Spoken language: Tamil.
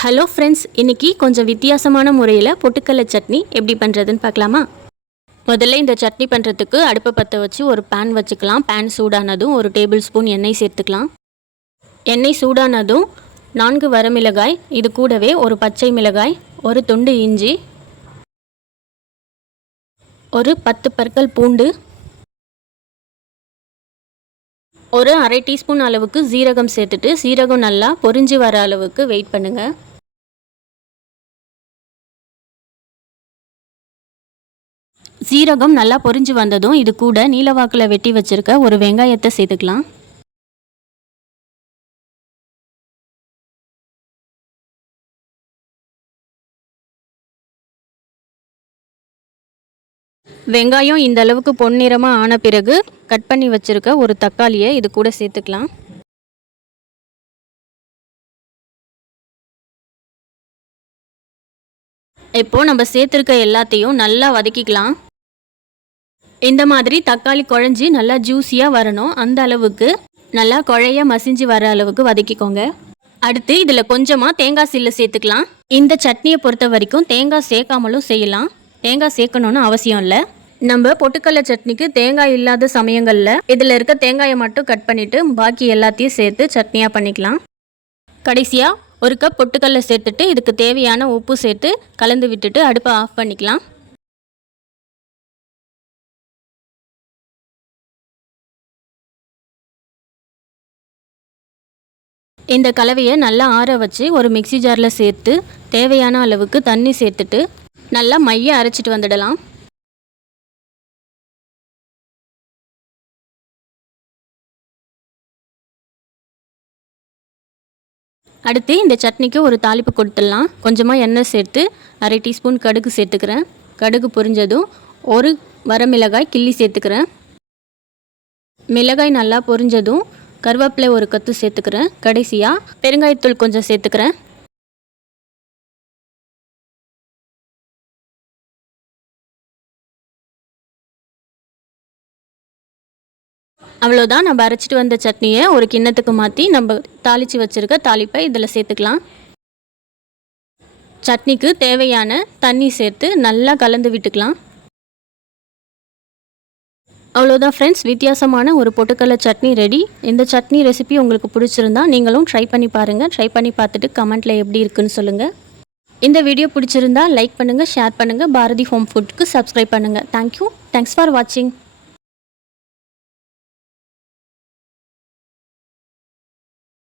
ஹலோ ஃப்ரெண்ட்ஸ் இன்னைக்கு கொஞ்சம் வித்தியாசமான முறையில் பொட்டுக்கடலை சட்னி எப்படி பண்ணுறதுன்னு பார்க்கலாமா? முதல்ல இந்த சட்னி பண்ணுறதுக்கு அடுப்பை பற்ற வச்சு ஒரு பேன் வச்சுக்கலாம். பேன் சூடானதும் ஒரு டேபிள் ஸ்பூன் எண்ணெய் சேர்த்துக்கலாம். எண்ணெய் சூடானதும் நான்கு வரமிளகாய் இது கூடவே ஒரு பச்சை மிளகாய் ஒரு துண்டு இஞ்சி ஒரு பத்து பற்கள் பூண்டு ஒரு அரை டீஸ்பூன் அளவுக்கு சீரகம் சேர்த்துட்டு சீரகம் நல்லா பொரிஞ்சு வர அளவுக்கு வெயிட் பண்ணுங்கள் சீரகம் நல்லா பொரிஞ்சு வந்ததும் இது கூட நீலவாக்கில் வெட்டி வச்சிருக்க ஒரு வெங்காயத்தை சேர்த்துக்கலாம். வெங்காயம் இந்த அளவுக்கு பொன்னிறமாக ஆன பிறகு கட் பண்ணி வச்சுருக்க ஒரு தக்காளியை இது கூட சேர்த்துக்கலாம். இப்போது நம்ம சேர்த்துருக்க எல்லாத்தையும் நல்லா வதக்கிக்கலாம். இந்த மாதிரி தக்காளி குழஞ்சி நல்லா ஜூஸியாக வரணும். அந்த அளவுக்கு நல்லா குழைய மசிஞ்சு வர அளவுக்கு வதக்கிக்கோங்க. அடுத்து இதில் கொஞ்சமாக தேங்காய் சில்லு சேர்த்துக்கலாம். இந்த சட்னியை பொறுத்த வரைக்கும் தேங்காய் சேர்க்காமலும் செய்யலாம். தேங்காய் சேர்க்கணும்னு அவசியம் இல்லை. நம்ம பொட்டுக்கடலை சட்னிக்கு தேங்காய் இல்லாத சமயங்களில் இதில் இருக்க தேங்காயை மட்டும் கட் பண்ணிவிட்டு பாக்கி எல்லாத்தையும் சேர்த்து சட்னியாக பண்ணிக்கலாம். கடைசியாக ஒரு கப் பொட்டுக்கடலை சேர்த்துட்டு இதுக்கு தேவையான உப்பு சேர்த்து கலந்து விட்டுட்டு அடுப்பை ஆஃப் பண்ணிக்கலாம். இந்த கலவையை நல்லா ஆற வச்சு ஒரு மிக்சி ஜாரில் சேர்த்து தேவையான அளவுக்கு தண்ணி சேர்த்துட்டு நல்லா மைய அரைச்சிட்டு வந்துடலாம். அடுத்து இந்த சட்னிக்கு ஒரு தாளிப்பு கொடுத்துடலாம். கொஞ்சமாக எண்ணெய் சேர்த்து அரை டீஸ்பூன் கடுகு சேர்த்துக்கிறேன். கடுகு பொரிஞ்சதும் ஒரு வரமிளகாய் கிள்ளி சேர்த்துக்கிறேன். மிளகாய் நல்லா பொரிஞ்சதும் கருவேப்பிலை ஒரு கத்து சேர்த்துக்கிறேன். கடைசியாக பெருங்காயத்தூள் கொஞ்சம் சேர்த்துக்கிறேன். அவ்வளோதான் நம்ம அரைச்சிட்டு வந்த சட்னியை ஒரு கிண்ணத்துக்கு மாற்றி நம்ம தாளித்து வச்சுருக்க தாளிப்பை இதில் சேர்த்துக்கலாம். சட்னிக்கு தேவையான தண்ணி சேர்த்து நல்லா கலந்து விட்டுக்கலாம். அவ்வளோதான் ஃப்ரெண்ட்ஸ் வித்தியாசமான ஒரு பொட்டுக்கடலை சட்னி ரெடி இந்த சட்னி ரெசிபி உங்களுக்கு பிடிச்சிருந்தா நீங்களும் ட்ரை பண்ணி பாருங்கள் ட்ரை பண்ணி பார்த்துட்டு கமெண்ட்டில் எப்படி இருக்குன்னு சொல்லுங்கள் இந்த வீடியோ பிடிச்சிருந்தா லைக் பண்ணுங்கள் ஷேர் பண்ணுங்கள் பாரதி ஹோம் ஃபுட்க்கு சப்ஸ்கிரைப் பண்ணுங்கள் தேங்க்யூ தேங்க்ஸ் ஃபார் வாட்சிங்